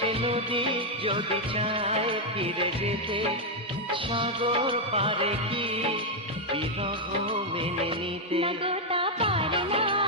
সে নদী যদি চায় ফিরে যেতে, সাগর পারে কি বিরহ মেনে নিতে? না গো তা পারে না।